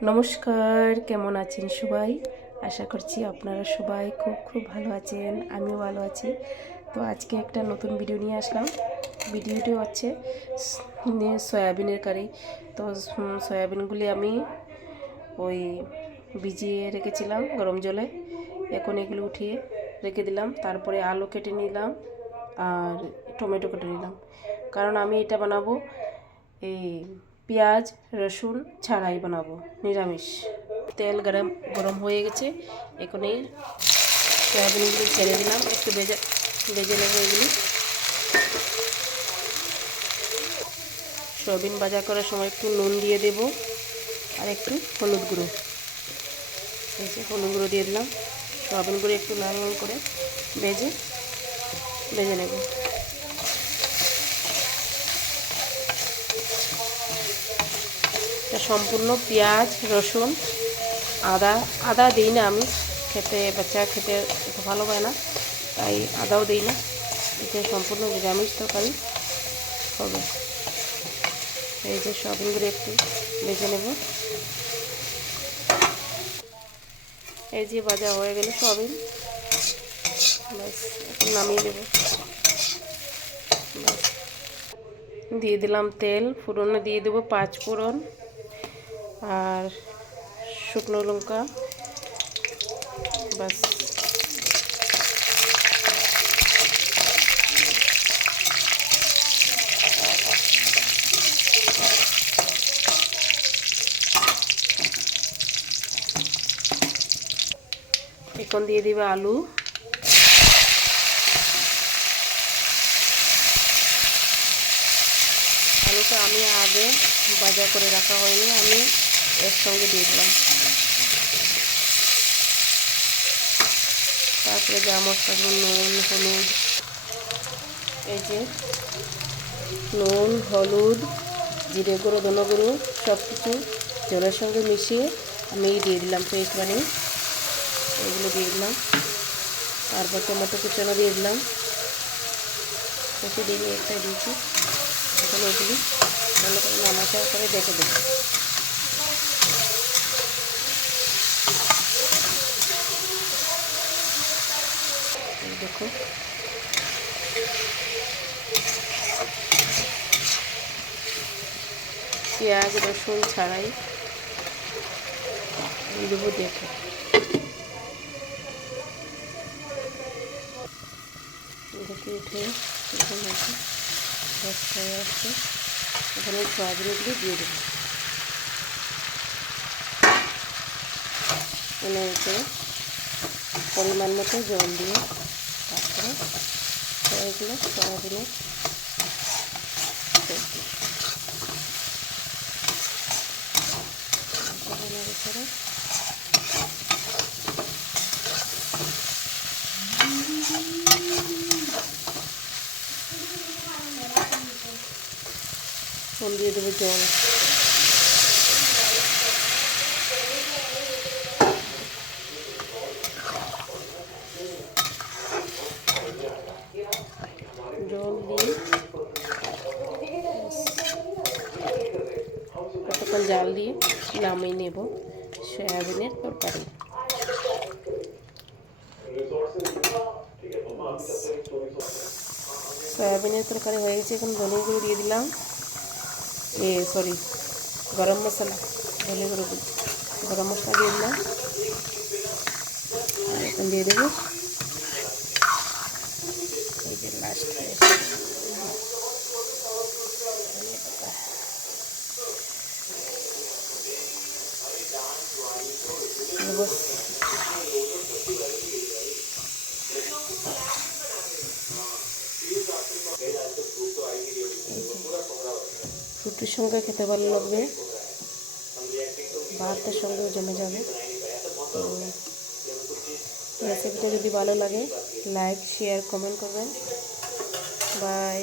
নমস্কার, কেমন আছেন সবাই? আশা করছি আপনারা সবাই খুব খুব ভালো আছেন। আমিও ভালো আছি। তো আজকে একটা নতুন ভিডিও নিয়ে আসলাম। ভিডিওটি হচ্ছে সয়াবিনের কারি। তো সয়াবিনগুলি আমি ওই ভিজিয়ে রেখেছিলাম গরম জলে। এখন এগুলো উঠিয়ে রেখে দিলাম। তারপরে আলু কেটে নিলাম আর টমেটো কেটে নিলাম, কারণ আমি এটা বানাবো এই পেঁয়াজ রসুন ছাড়াই বানাবো, নিরামিষ। তেল গরম হয়ে গেছে। এখন এই সয়াবিনগুলি ছেড়ে দিলাম, একটু ভেজে নেবো এগুলি। সয়াবিন ভাজা করার সময় একটু নুন দিয়ে দেব আর একটু হলুদ গুঁড়ো। এই যে হলুদ গুঁড়ো দিয়ে দিলাম। সয়াবিনগুলো একটু লাল লাল করে ভেজে নেব। সম্পূর্ণ পেঁয়াজ রসুন আদা দিই না আমি, বাচ্চা খেতে এত ভালো পায় না, তাই আদাও দিই না। এটা সম্পূর্ণ নিরামিষ তরকারি হবে। এই যে সয়াবিনগুলো একটু ভেজে নেব। এই যে ভাজা হয়ে গেল সয়াবিন, ব্যাস এখন নামিয়ে দেব। দিয়ে দিলাম তেল, ফোড়নে দিয়ে দেবো 5 ফোড়ন আর শুকনো লঙ্কা, বাস। এখন দিয়ে দিবে আলু। আলুটা আমি আগে ভাজা করে রাখা হয়নি, আমি একসঙ্গে দিয়ে দিলাম। তারপরে যা মশলা, নুন হলুদ, এই যে নুন হলুদ জিরে গুঁড়ো ধনে গুঁড়ো সব কিছু জলের সঙ্গে মিশিয়ে আমি দিয়ে দিলাম পেস্ট বানিয়ে। এগুলো দিয়ে দিলাম। তারপর টমেটো কুচানো দিয়ে দিলাম, দিয়ে একটা দিয়েছি। এখন এগুলি ভালো করে নামাচার করে দেখে দেবো। দেখো পেঁয়াজ রসুন ছাড়াই দেবো, দেখো। দেখে উঠে এরকম হয়েছে, হয়ে আসছে। এখানে সয়াবিনগুলি দিয়ে দেবো। এনে পরিমাণ মতো জল দিয়ে তারপরে এগুলো সয়াবিনের ভিতরে দিয়ে দেবো জল। জল দিয়ে কতক্ষণ জাল দিয়ে নামিয়ে নেব সয়াবিনের তরকারি। সয়াবিনের তরকারি হয়ে গেছে। এখন ধনে গুঁড়ো দিয়ে দিলাম, গরম মশলা, ধনে গুঁড়ো গরম মশলা দিয়ে দিলাম। আর এখন দিয়ে দেবো এই যে লাস্ট রুটির সঙ্গে খেতে ভালো লাগবে, ভাতের সঙ্গেও জমে যাবে। তো রেসিপিটা যদি ভালো লাগে লাইক শেয়ার কমেন্ট করবেন। বাই।